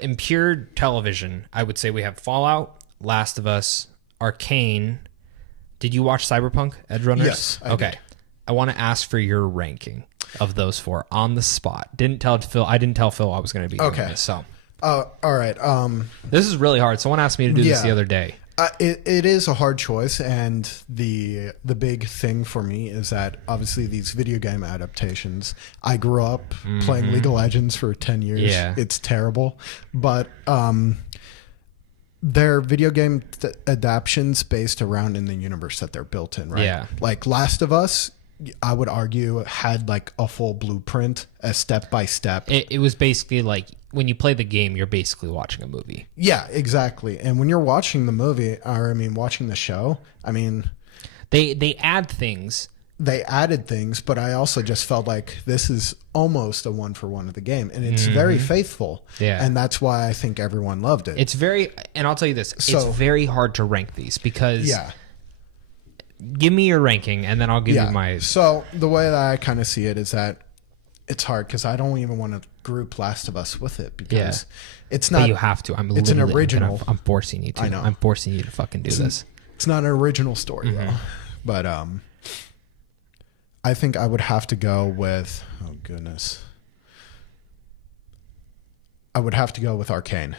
in pure television, I would say we have Fallout, Last of Us, Arcane. Did you watch Cyberpunk Edgerunners? Yes. Okay. Did. I want to ask for your ranking of those 4 on the spot. I didn't tell Phil I was going to be doing this. So, all right. this is really hard. Someone asked me to do this the other day. It is a hard choice, and the big thing for me is that obviously these video game adaptations. I grew up playing League of Legends for 10 years. Yeah. It's terrible, but they're video game adaptations based around in the universe that they're built in, right? Yeah. Like Last of Us, I would argue had like a full blueprint, a step by step. It was basically like when you play the game, you're basically watching a movie. Yeah, exactly. And when you're watching the movie, or I mean, watching the show, I mean, they add things. They added things, but I also just felt like this is almost a 1-for-1 of the game, and it's very faithful. Yeah. And that's why I think everyone loved it. It's very, and I'll tell you this, it's very hard to rank these because give me your ranking and then I'll give you my. So the way that I kind of see it is that it's hard because I don't even want to group Last of Us with it because it's not. But you have to. It's an original. I'm forcing you to. I know. I'm forcing you to fucking do this. It's not an original story though, but I think I would have to go with. Oh goodness. I would have to go with Arcane.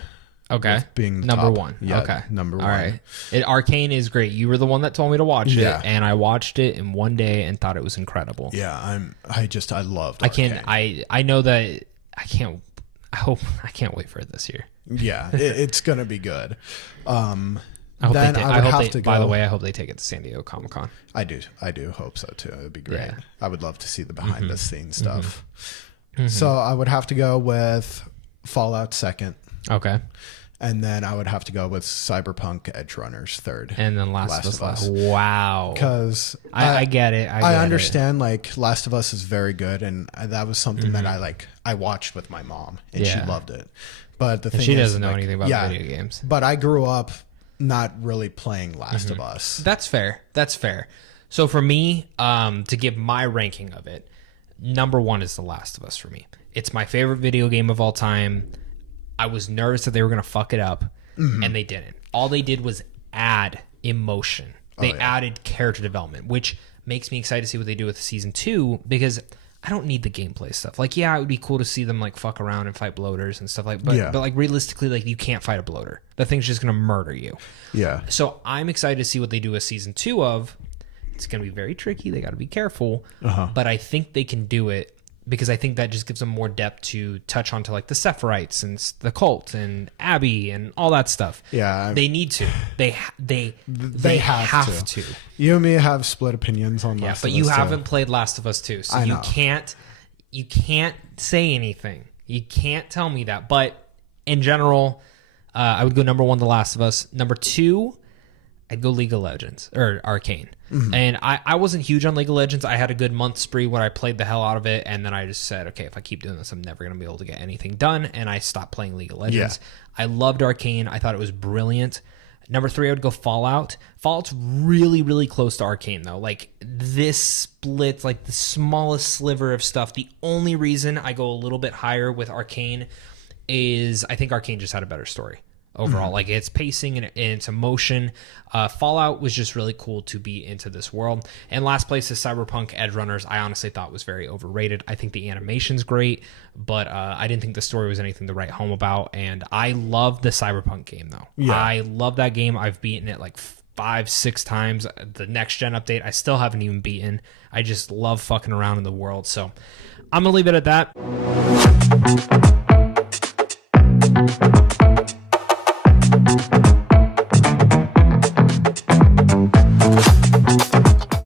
Okay. Being the number top. 1. Yeah, okay. Number 1. All right. Arcane is great. You were the one that told me to watch it, and I watched it in one day and thought it was incredible. Yeah, I loved Arcane. I know that I can't wait for it this year. Yeah, it's gonna be good. I hope by the way, I hope they take it to San Diego Comic-Con. I do hope so too. It'd be great. Yeah. I would love to see the behind the scenes stuff. So I would have to go with Fallout second. Okay. And then I would have to go with Cyberpunk Edgerunners third. And then Last of Us. Wow. Because I get it. I understand like Last of Us is very good, and that was something that I watched with my mom, and she loved it. But the thing she is, doesn't know anything about video games. But I grew up not really playing Last of Us. That's fair. That's fair. So for me, to give my ranking of it, number 1 is The Last of Us for me. It's my favorite video game of all time. I was nervous that they were going to fuck it up, and they didn't. All they did was add emotion. They added character development, which makes me excited to see what they do with season 2, because I don't need the gameplay stuff. Like, yeah, it would be cool to see them like fuck around and fight bloaters and stuff like but like realistically, like you can't fight a bloater. The thing's just going to murder you. Yeah. So I'm excited to see what they do with season 2 of. It's going to be very tricky. They got to be careful. But I think they can do it, because I think that just gives them more depth to touch onto like the Sephirites and the cult and Abby and all that stuff. Yeah, they need to. They have to. You and me have split opinions on Last of Us. But you haven't played Last of Us 2, so you can't say anything. You can't tell me that. But in general, I would go number 1, The Last of Us. Number 2, I'd go League of Legends or Arcane. And I wasn't huge on League of Legends. I had a good month spree when I played the hell out of it, and then I just said, okay, if I keep doing this, I'm never going to be able to get anything done, and I stopped playing League of Legends. I loved Arcane. I thought it was brilliant. Number 3, I would go Fallout. Fallout's really, really close to Arcane, though. Like, this splits, like, the smallest sliver of stuff. The only reason I go a little bit higher with Arcane is I think Arcane just had a better story overall. Like, its pacing and its emotion. Fallout was just really cool to be into this world. And last place is Cyberpunk Edgerunners. I honestly thought was very overrated. I think the animation's great, but I didn't think the story was anything to write home about. And I love the Cyberpunk game, though. Yeah. I love that game. I've beaten it like 5-6 times. The next gen update, I still haven't even beaten. I just love fucking around in the world. So I'm going to leave it at that.